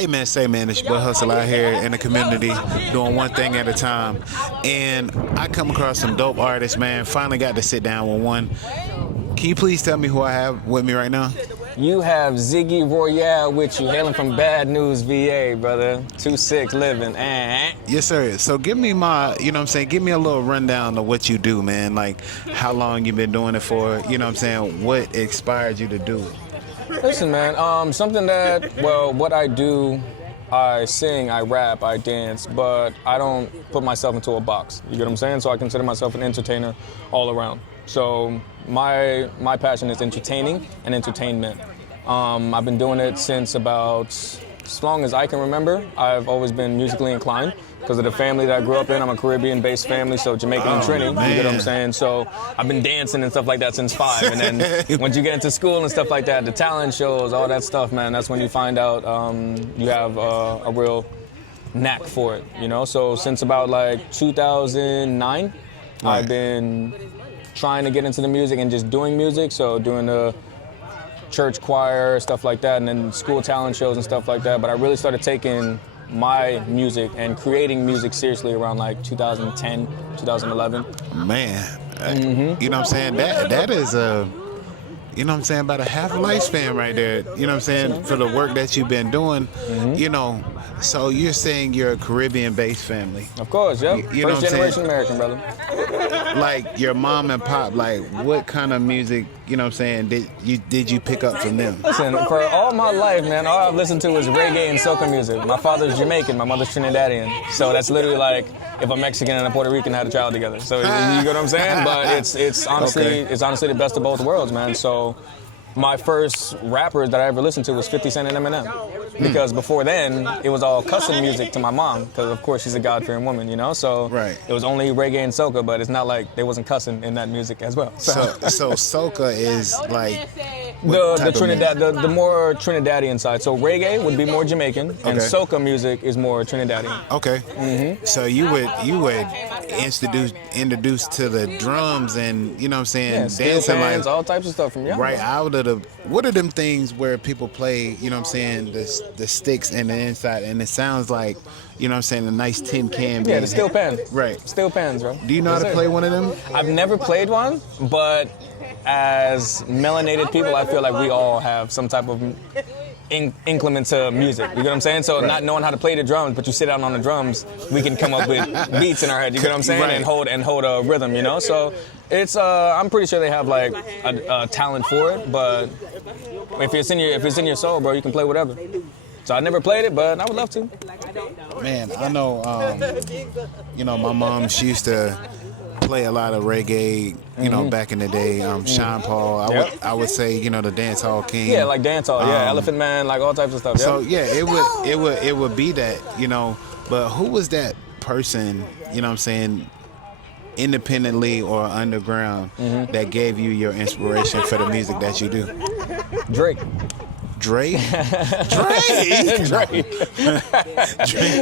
Hey man, it's your boy Hustle out here in the community doing one thing at a time. And I come across some dope artists, man. Finally got to sit down with one. Can you please tell me who I have with me right now? You have Ziggy Royale with you, hailing from Bad News, VA, brother. 2-6 living. Yes, sir. So give me give me a little rundown of what you do, man. Like how long you been doing it for, what inspired you to do it? Listen, man, something that, what I do, I sing, I rap, I dance, but I don't put myself into a box. You get what I'm saying? So I consider myself an entertainer all around. So my passion is entertaining and entertainment. I've been doing it since about as long as I can remember. I've always been musically inclined because of the family that I grew up in. I'm a Caribbean-based family, so Jamaican and Trini, man. you get what I'm saying? So I've been dancing and stuff like that since 5. And then once you get into school and stuff like that, the talent shows, all that stuff, man, that's when you find out you have a real knack for it, you know? So since about like 2009, right. I've been trying to get into the music and just doing music, so doing the church choir, stuff like that, and then school talent shows and stuff like that. But I really started taking my music and creating music seriously around like 2010, 2011. Man, you know what I'm saying? That is about a half a lifespan right there. You know what I'm saying? For the work that you've been doing, So you're saying you're a Caribbean-based family? Of course, yeah. You know First generation American, brother. Like your mom and pop, like what kind of music, did you pick up from them? Listen, for all my life, man, all I've listened to is reggae and soca music. My father's Jamaican, my mother's Trinidadian. So that's literally like if a Mexican and a Puerto Rican had a child together. So you get what I'm saying? But it's honestly the best of both worlds, man. So my first rappers that I ever listened to was 50 Cent and Eminem. Because before then, it was all cussing music to my mom, because of course she's a God-fearing woman, you know? So right. It was only reggae and soca, but it's not like they wasn't cussing in that music as well. So soca is like the Trinidad, the more Trinidadian side. So reggae would be more Jamaican, and soca music is more Trinidadian. Okay. So you would introduce to the drums and dancing bands, like all types of stuff from young. Right out of the what are them things where people play, the sticks and the inside, and it sounds like, a nice tin can. Yeah, the steel pan. Right. Steel pans, bro. Do you know how to play one of them? I've never played one, but as melanated people, I feel like we all have some type of inclement to music. You get what I'm saying? So not knowing how to play the drums, but you sit down on the drums, we can come up with beats in our head. You get what I'm saying? Right. And hold a rhythm. You know? So it's I'm pretty sure they have like a talent for it. But if it's in your soul, bro, you can play whatever. So I never played it, but I would love to. Man, I know. My mom, she used to play a lot of reggae, back in the day. Shawn Paul, I would say, the dance hall king. Yeah, like dance hall. Elephant Man, like all types of stuff. So it would be that, But who was that person? Independently or underground, that gave you your inspiration for the music that you do? Drake. Drake? Drake.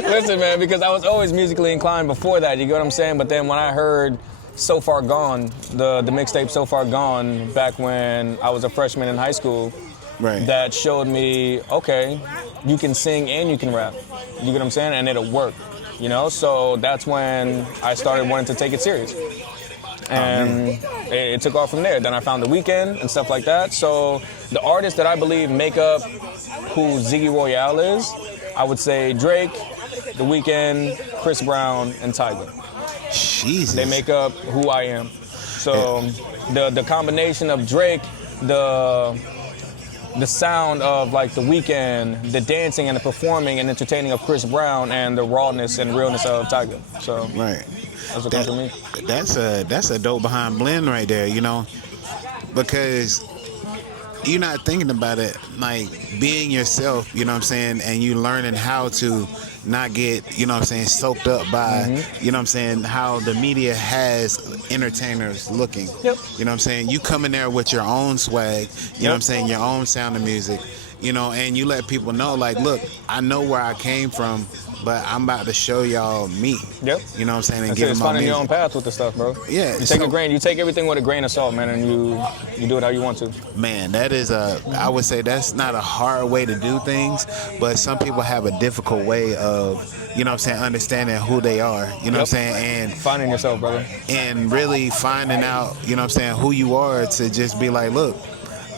Listen, man, because I was always musically inclined before that, you get what I'm saying? But then when I heard So Far Gone, the mixtape So Far Gone, back when I was a freshman in high school, right, that showed me, okay, you can sing and you can rap. You get what I'm saying? And it'll work, So that's when I started wanting to take it serious. And it took off from there. Then I found The Weeknd and stuff like that. So the artists that I believe make up who Ziggy Royale is, I would say Drake, The Weeknd, Chris Brown, and Tyga. Jesus. They make up who I am. So the combination of Drake, the sound of like The Weeknd, the dancing and the performing and entertaining of Chris Brown, and the rawness and realness of Tyga. So right. That's what comes to me. That's a dope behind blend right there, because you're not thinking about it like being yourself, and you learning how to not get, soaked up by, how the media has entertainers looking. Yep. You come in there with your own swag, your own sound of music, and you let people know, like, look, I know where I came from, but I'm about to show y'all me. Yep. You know what I'm saying? And That's give it. It's them my finding your own music. path with the stuff, bro. Yeah. You take everything with a grain of salt, man, and you do it how you want to. Man, that is I would say that's not a hard way to do things, but some people have a difficult way of, you know what I'm saying, understanding who they are, you know what I'm saying, and finding yourself, brother. And really finding out, you know what I'm saying, who you are, to just be like, look,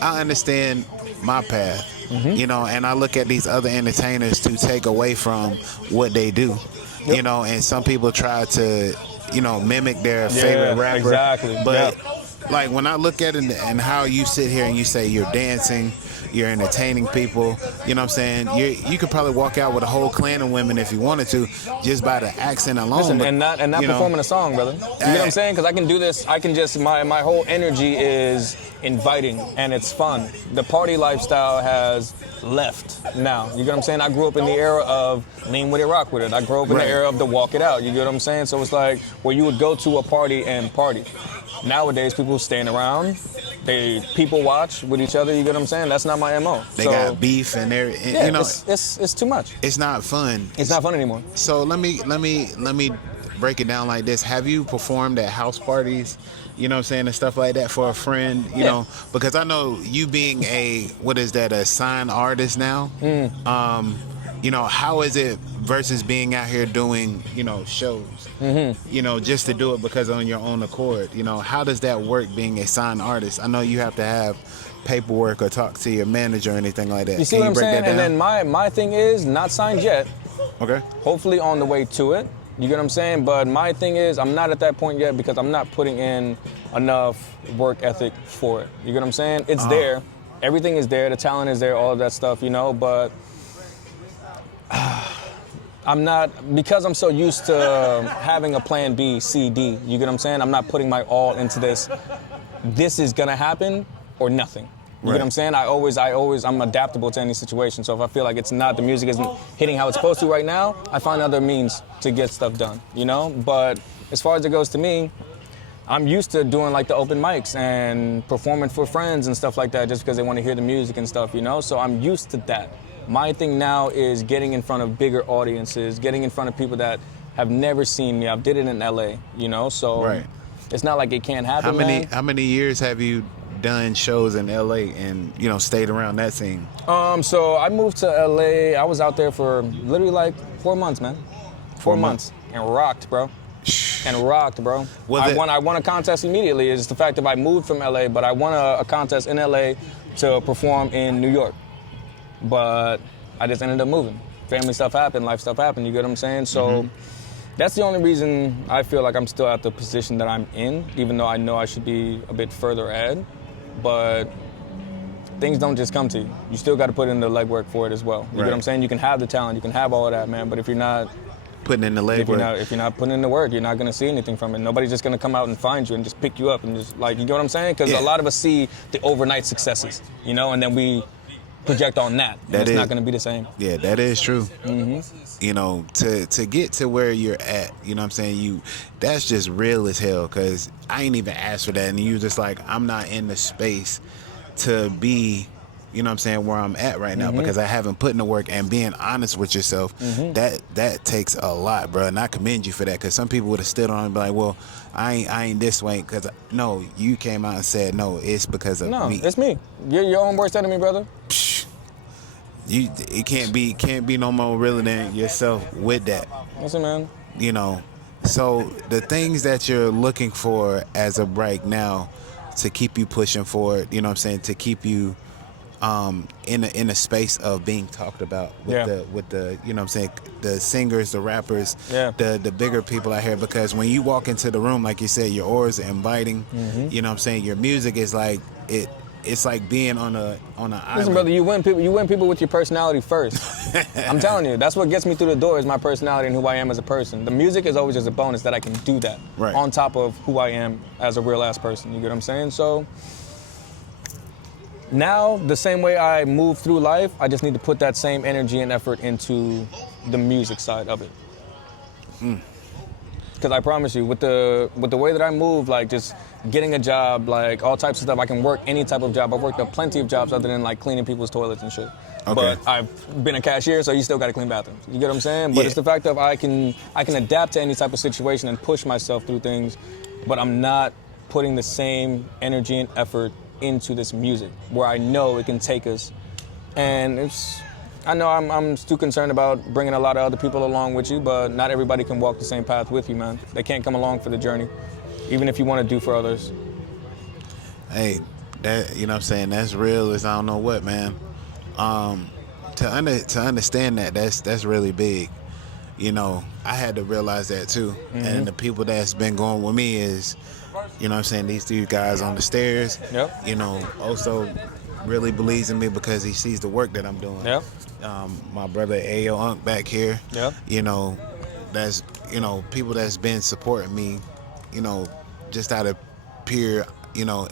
I understand my path, you know, and I look at these other entertainers to take away from what they do, you know, and some people try to, you know, mimic their favorite rapper. Exactly. But like when I look at it and how you sit here and you say you're dancing, you're entertaining people, you know what I'm saying? You could probably walk out with a whole clan of women if you wanted to, just by the accent alone. Listen, but, and not performing a song, brother. You know what I'm saying? Because I can do this. I can just my whole energy is inviting and it's fun. The party lifestyle has left now. You get what I'm saying? I grew up in the era of lean with it, rock with it. I grew up in the era of the walk it out. You get what I'm saying? So it's like where you would go to a party and party. Nowadays, people stand around. People watch with each other. You get what I'm saying? That's not my MO. They got beef and they're, yeah, you know, it's too much. It's not fun. It's not fun anymore. So let me break it down like this. Have you performed at house parties, you know what I'm saying, and stuff like that for a friend, you know? Because I know you being a signed artist now, you know, how is it versus being out here doing, you know, shows, you know, just to do it because on your own accord, you know, how does that work being a signed artist? I know you have to have paperwork or talk to your manager or anything like that. You see what I'm saying? And then my thing is not signed yet. Okay. Hopefully on the way to it. You get what I'm saying? But my thing is I'm not at that point yet because I'm not putting in enough work ethic for it. You get what I'm saying? It's there. Everything is there. The talent is there, all of that stuff, you know, but I'm not, because I'm so used to having a plan B, C, D, you get what I'm saying? I'm not putting my all into this. This is gonna happen or nothing. You get what I'm saying? I'm adaptable to any situation. So if I feel like the music isn't hitting how it's supposed to right now, I find other means to get stuff done, you know? But as far as it goes to me, I'm used to doing like the open mics and performing for friends and stuff like that just because they want to hear the music and stuff, you know? So I'm used to that. My thing now is getting in front of bigger audiences, getting in front of people that have never seen me. I've did it in LA, you know? So it's not like it can't happen, How many years have you done shows in LA and, you know, stayed around that scene? So I moved to LA. I was out there for literally like 4 months, man. 4 months. And rocked, bro. I won a contest immediately. It's the fact that I moved from LA, but I won a contest in LA to perform in New York. But I just ended up moving. Family stuff happened, life stuff happened, you get what I'm saying? So that's the only reason I feel like I'm still at the position that I'm in, even though I know I should be a bit further ahead. But things don't just come to you. You still got to put in the legwork for it as well. You get what I'm saying? You can have the talent, you can have all of that, man, but if you're not putting in the legwork, if you're not putting in the work, you're not going to see anything from it. Nobody's just going to come out and find you and just pick you up and just, like, you get what I'm saying? Because a lot of us see the overnight successes, you know, and then we project on that. It's not going to be the same. Yeah, that is true. You know, to get to where you're at, you know what I'm saying, that's just real as hell, because I ain't even asked for that, and you just like, I'm not in the space to be, you know what I'm saying, where I'm at right now, because I haven't put in the work. And being honest with yourself, that takes a lot, bro, and I commend you for that, because some people would have stood on and be like, well, I ain't this way, because no, you came out and said, no, it's because of me. No, it's me. You're your own worst enemy, brother. It can't be no more realer than yourself with that. Listen, man. You know, so the things that you're looking for as of right now to keep you pushing forward, you know what I'm saying, to keep you in a space of being talked about with the you know what I'm saying, the singers, the rappers, the bigger people out here, because when you walk into the room, like you said, your auras are inviting, you know what I'm saying, your music is like it's like being on an island. Listen, brother, you win people with your personality first. I'm telling you, that's what gets me through the door is my personality and who I am as a person. The music is always just a bonus that I can do that on top of who I am as a real ass person. You get what I'm saying? So now, the same way I move through life, I just need to put that same energy and effort into the music side of it. Because I promise you, with the way that I move, like just getting a job, like all types of stuff, I can work any type of job. I've worked at plenty of jobs other than like cleaning people's toilets and shit. Okay. But I've been a cashier, so you still got to clean bathrooms. You get what I'm saying? But Yeah. it's the fact of I can adapt to any type of situation and push myself through things, but I'm not putting the same energy and effort into this music where I know it can take us. And I know I'm too concerned about bringing a lot of other people along with you, but not everybody can walk the same path with you, man. They can't come along for the journey, even if you want to do for others. Hey, that, you know what I'm saying, that's real as I don't know what, man. To understand that's really big. You know, I had to realize that too. And the people that's been going with me is, you know what I'm saying, these two guys on the stairs. Yep. You know, also really believes in me because he sees the work that I'm doing. Yep. My brother Ayo Unk back here. Yep. You know, that's, you know, people that's been supporting me, you know, just out of pure, you know,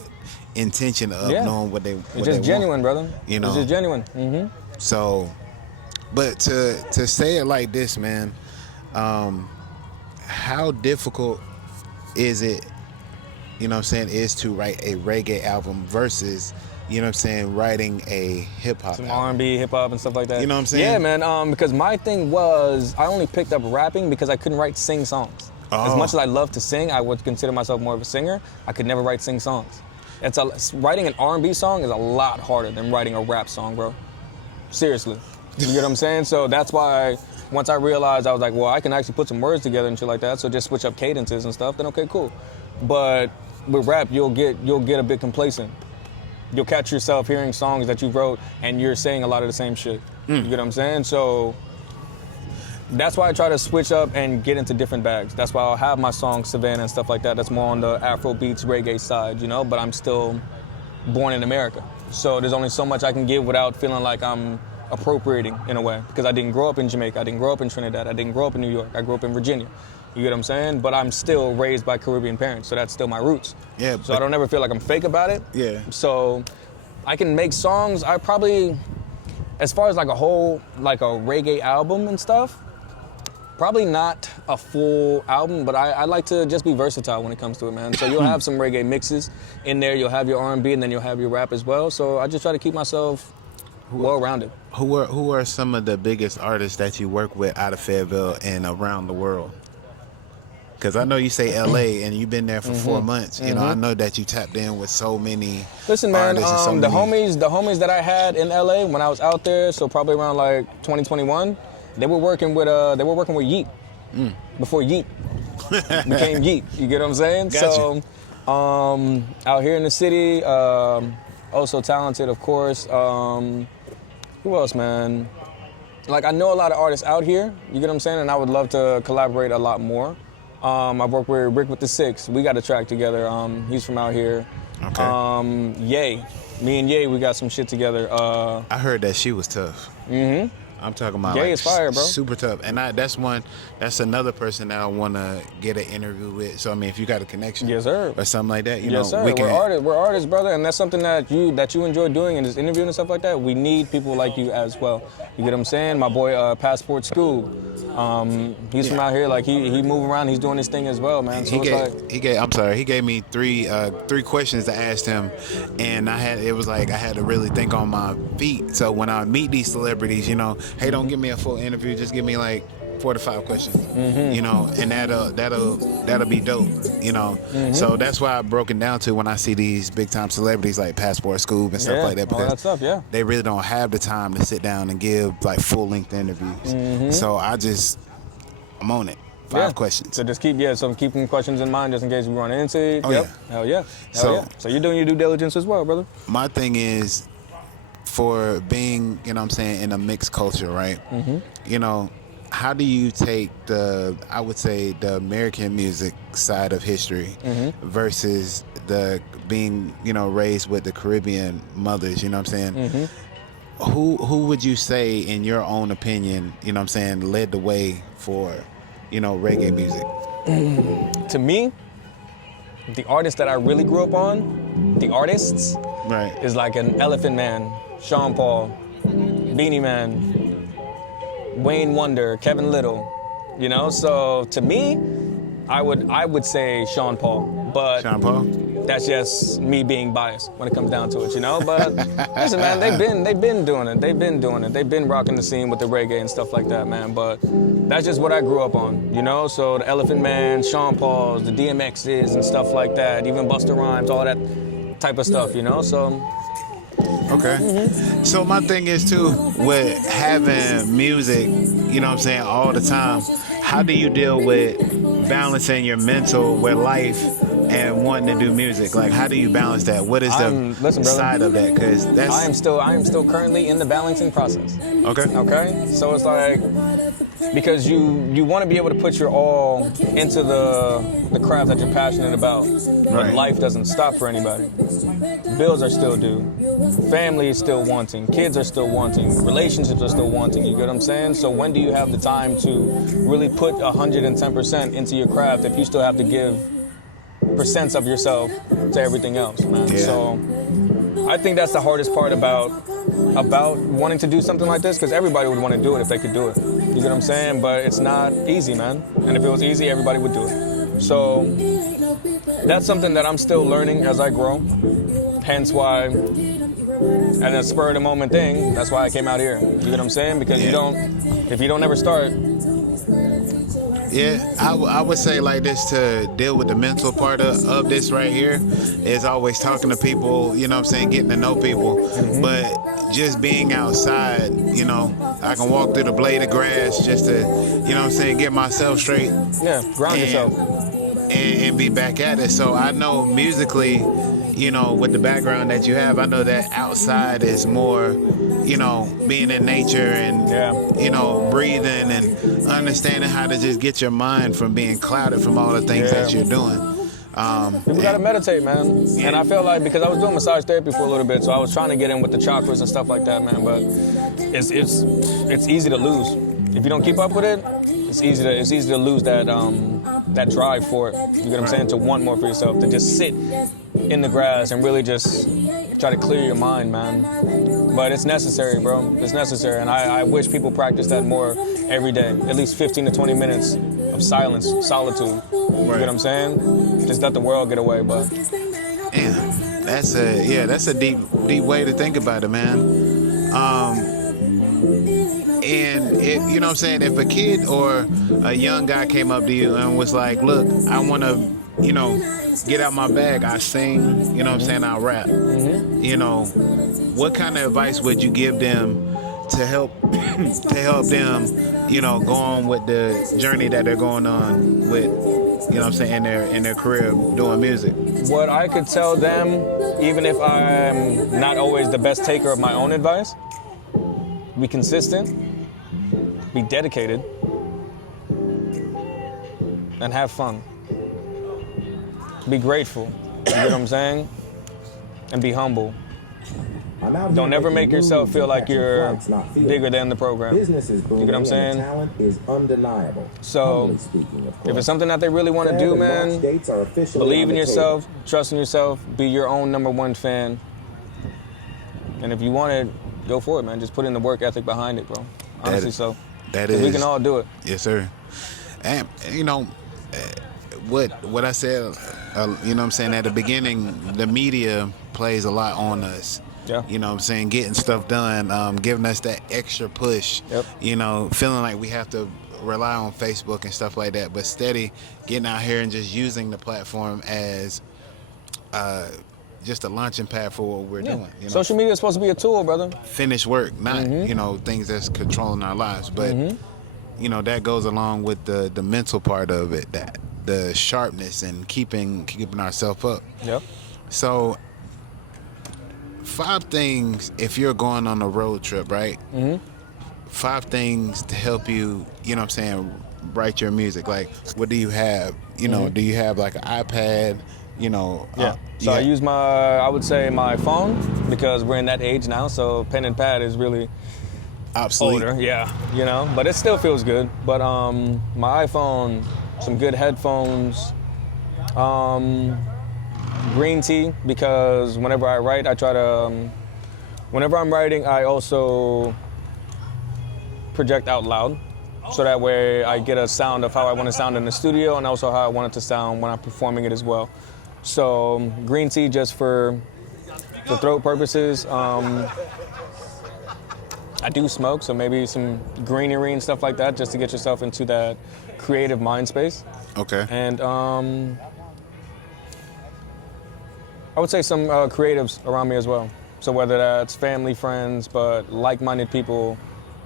intention of knowing what they want. It's just genuine, brother. You know, it's just genuine. Mm-hmm. So, but to say it like this, man, how difficult is it, you know what I'm saying, is to write a reggae album versus, you know what I'm saying, writing a hip-hop Some album? R&B, hip-hop, and stuff like that. You know what I'm saying? Yeah, man, because my thing was I only picked up rapping because I couldn't sing songs. As much as I love to sing, I would consider myself more of a singer. I could never sing songs. Writing an R&B song is a lot harder than writing a rap song, bro. Seriously. You get what I'm saying? So that's why once I realized, I was like, well, I can actually put some words together and shit like that, so just switch up cadences and stuff, then okay, cool. But with rap, you'll get a bit complacent. You'll catch yourself hearing songs that you wrote and you're saying a lot of the same shit. You get what I'm saying? So that's why I try to switch up and get into different bags. That's why I'll have my song Savannah and stuff like that. That's more on the Afro beats, reggae side, you know, but I'm still born in America. So there's only so much I can give without feeling like I'm appropriating in a way, because I didn't grow up in Jamaica, I didn't grow up in Trinidad, I didn't grow up in New York, I grew up in Virginia. You get what I'm saying? But I'm still raised by Caribbean parents, so that's still my roots. Yeah. So I don't ever feel like I'm fake about it. Yeah. So I can make songs. I probably, as far as like a whole, like a reggae album and stuff, probably not a full album, but I like to just be versatile when it comes to it, man. So you'll have some reggae mixes in there, you'll have your R&B, and then you'll have your rap as well. So I just try to keep myself well-rounded. Who are some of the biggest artists that you work with out of Fayetteville and around the world? Because I know you say L.A. and you've been there for 4 months. You know, I know that you tapped in with so many. Listen, man, artists and so the many... homies that I had in L.A. when I was out there, so probably around like 2021, they were working with Yeet before Yeet became Yeet. You get what I'm saying? Gotcha. So out here in the city, also talented, of course. Who else, man? Like, I know a lot of artists out here. You get what I'm saying? And I would love to collaborate a lot more. I've worked with Rick with the Six. We got a track together. He's from out here. Okay. Ye. Me and Ye, we got some shit together. I heard that she was tough. Mm-hmm. I'm talking about Ye like is fire, bro. Super tough. And that's another person that I want to get an interview with. So, I mean, if you got a connection Yes, sir. or something like that, you Yes, know, sir. we can. We're artists, brother, and that's something that you enjoy doing and just interviewing and stuff like that. We need people like you as well. You get what I'm saying? My boy, Passport School, he's from out here. Like he move around. He's doing his thing as well, man. So He gave me three questions to ask him, and I had to really think on my feet. So when I meet these celebrities, you know, hey, don't give me a full interview, just give me like 4 to 5 questions, you know, and that'll be dope, you know. So that's why I broke it down to when I see these big time celebrities like Passport Scoop and stuff like that, because all that stuff, yeah. they really don't have the time to sit down and give like full length interviews. So I'm on it. 5 questions. So just keeping questions in mind just in case we run into it. Oh, yep. yeah. Hell yeah. So you're doing your due diligence as well, brother. My thing is, for being, you know what I'm saying, in a mixed culture, right? You know, how do you take the American music side of history versus the being, you know, raised with the Caribbean mothers, you know what I'm saying? Who would you say, in your own opinion, you know what I'm saying, led the way for, you know, reggae music? To me, the artist that I really grew up on, the artists, Right. is like an Elephant Man, Shawn Paul, Beanie Man, Wayne Wonder, Kevin Little, you know? So to me, I would say Shawn Paul, but Shawn Paul? that's just me being biased when it comes down to it, you know. But listen, man, they've been doing it. They've been rocking the scene with the reggae and stuff like that, man. But that's just what I grew up on, you know. So the Elephant Man, Shawn Pauls, the DMXs and stuff like that, even Busta Rhymes, all that type of stuff, you know. So. Okay. So my thing is too, with having music, you know what I'm saying, all the time, how do you deal with balancing your mental with life and wanting to do music? Like, how do you balance that? What is the listen, brother, side of that? Because that's I am still currently in the balancing process. okay. Okay, so it's like, because you want to be able to put your all into the craft that you're passionate about, but Right. life doesn't stop for anybody. Bills are still due, family is still wanting, kids are still wanting, relationships are still wanting. You get what I'm saying? So when do you have the time to really put 110% into your craft if you still have to give percents of yourself to everything else, man? Yeah. So I think that's the hardest part about wanting to do something like this, because everybody would want to do it if they could do it. You get what I'm saying? But it's not easy, man. And if it was easy, everybody would do it. So that's something that I'm still learning as I grow. Hence why, and a spur of the moment thing, that's why I came out here. You get what I'm saying? Because if you don't ever start. Yeah, I would say like this, to deal with the mental part of this right here is always talking to people, you know what I'm saying, getting to know people. Mm-hmm. But just being outside, you know, I can walk through the blade of grass just to, you know what I'm saying, get myself straight. Yeah, ground yourself. And be back at it. So I know musically, you know, with the background that you have, I know that outside is more, you know, being in nature and, you know, breathing and understanding how to just get your mind from being clouded from all the things that you're doing. People gotta meditate, man. And I feel like, because I was doing massage therapy for a little bit, so I was trying to get in with the chakras and stuff like that, man. But it's easy to lose if you don't keep up with it. It's easy to lose that drive for it. You get what I'm saying? To want more for yourself, to just sit in the grass and really just try to clear your mind, man. But it's necessary, bro. It's necessary, and I wish people practice that more every day. At least 15 to 20 minutes of silence, solitude. You get what I'm saying? Just let the world get away, but. Damn, that's a deep way to think about it, man. And you know what I'm saying, if a kid or a young guy came up to you and was like, look, I want to, you know, get out my bag, I sing, you know what I'm saying, I rap. Mm-hmm. You know, what kind of advice would you give them to help them, you know, go on with the journey that they're going on with, you know what I'm saying, in their career doing music? What I could tell them, even if I'm not always the best taker of my own advice, be consistent, be dedicated, and have fun. Be grateful, you get what I'm saying? And be humble. Don't ever make yourself feel like you're bigger than the program. You get what I'm saying? So, if it's something that they really want to do, man, believe in yourself, trust in yourself, be your own #1 fan. And if you want it, go for it, man. Just put in the work ethic behind it, bro. Honestly, we can all do it. Yes, sir. And you know, what I said, you know what I'm saying, at the beginning, the media plays a lot on us. Yeah. You know what I'm saying, getting stuff done, giving us that extra push. Yep. You know, feeling like we have to rely on Facebook and stuff like that, but steady getting out here and just using the platform as just a launching pad for what we're doing. You know? Social media is supposed to be a tool, brother. Finished work, not you know, things that's controlling our lives, but you know, that goes along with the mental part of it, that the sharpness and keeping ourselves up. Yep. So 5 things if you're going on a road trip, right? 5 things to help you, you know what I'm saying, write your music. Like, what do you have? You know, do you have like an iPad? You know, So I use I would say my phone, because we're in that age now, so pen and pad is really obsolete. older. Yeah, you know, but it still feels good. But my iPhone, some good headphones, green tea, because whenever I write, I try to, whenever I'm writing, I also project out loud. So that way I get a sound of how I want to sound in the studio and also how I want it to sound when I'm performing it as well. So green tea just for throat purposes. I do smoke, so maybe some greenery and stuff like that just to get yourself into that creative mind space. Okay. And I would say some creatives around me as well. So whether that's family, friends, but like-minded people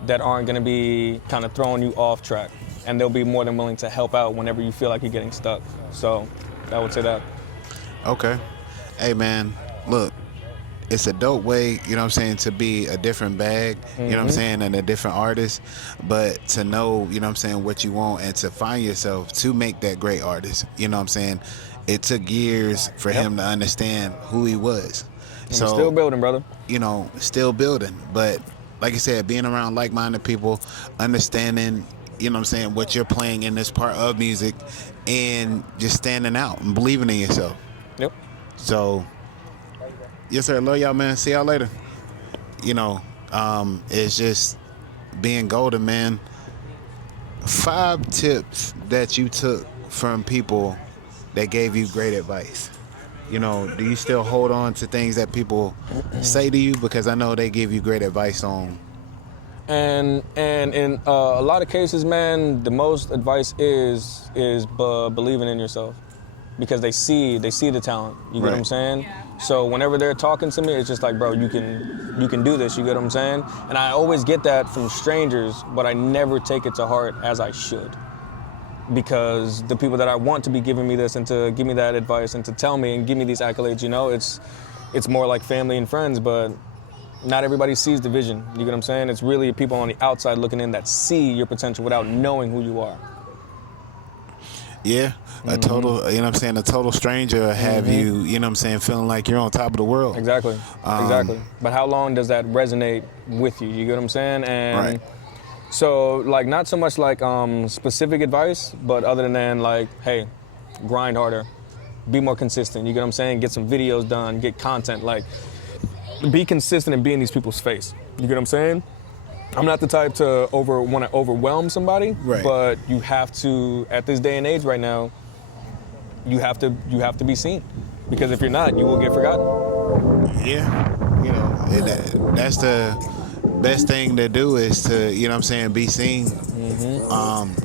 that aren't going to be kind of throwing you off track. And they'll be more than willing to help out whenever you feel like you're getting stuck. So I would say that. Okay. Hey, man, look, it's a dope way, you know what I'm saying, to be a different bag, you know what I'm saying, and a different artist, but to know, you know what I'm saying, what you want and to find yourself to make that great artist, you know what I'm saying. It took years for him to understand who he was. And so we're still building, brother. You know, still building. But like I said, being around like-minded people, understanding, you know what I'm saying, what you're playing in this part of music, and just standing out and believing in yourself. Yep. So, yes, sir. Love y'all, man. See y'all later. You know, it's just being golden, man. 5 tips that you took from people that gave you great advice. You know, do you still hold on to things that people say to you? Because I know they give you great advice on. And in a lot of cases, man, the most advice is believing in yourself, because they see the talent. You get what I'm saying? So whenever they're talking to me, it's just like, bro, you can do this. You get what I'm saying? And I always get that from strangers, but I never take it to heart as I should. Because the people that I want to be giving me this and to give me that advice and to tell me and give me these accolades, you know, it's more like family and friends, but not everybody sees the vision. You get what I'm saying? It's really people on the outside looking in that see your potential without knowing who you are. Yeah, a total, you know what I'm saying, a total stranger have you, you know what I'm saying, feeling like you're on top of the world. Exactly, exactly. But how long does that resonate with you? You get what I'm saying? And so, like, not so much like specific advice, but other than like, hey, grind harder, be more consistent. You get what I'm saying? Get some videos done, get content. Like, be consistent and be in these people's face. You get what I'm saying? I'm not the type to want to overwhelm somebody, but you have to, at this day and age right now, you have to be seen, because if you're not, you will get forgotten. Yeah, you know, that's the best thing to do, is to, you know what I'm saying, be seen.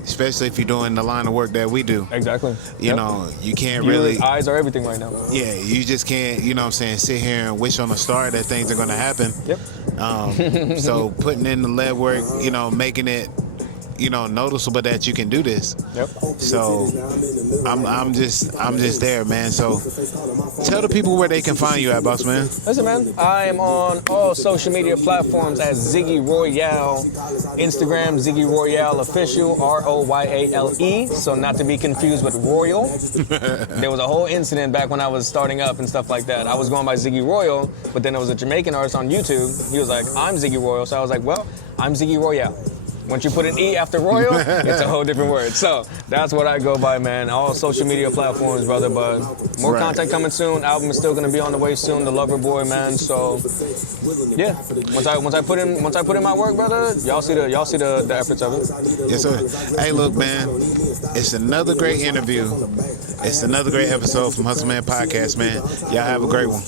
Especially if you're doing the line of work that we do. Exactly. You know, you can't really... Eyes are everything right now. Yeah, you just can't, you know what I'm saying, sit here and wish on a star that things are going to happen. Yep. So putting in the lead work, you know, making it, you know, noticeable that you can do this. Yep. So I'm just there, man. So tell the people where they can find you at, boss man. Listen, man, I am on all social media platforms as Ziggy Royale. Instagram, Ziggy Royale Official, Royale. So not to be confused with Royal. There was a whole incident back when I was starting up and stuff like that. I was going by Ziggy Royal, but then there was a Jamaican artist on YouTube. He was like, I'm Ziggy Royal. So I was like, well, I'm Ziggy Royale. Once you put an E after Royal, it's a whole different word. So that's what I go by, man. All social media platforms, brother. But more content coming soon. Album is still gonna be on the way soon. The Lover Boy, man. So yeah, once I put in my work, brother, y'all see the efforts of it. Yes, sir. Hey, look, man. It's another great interview. It's another great episode from Hustle Man Podcast, man. Y'all have a great one.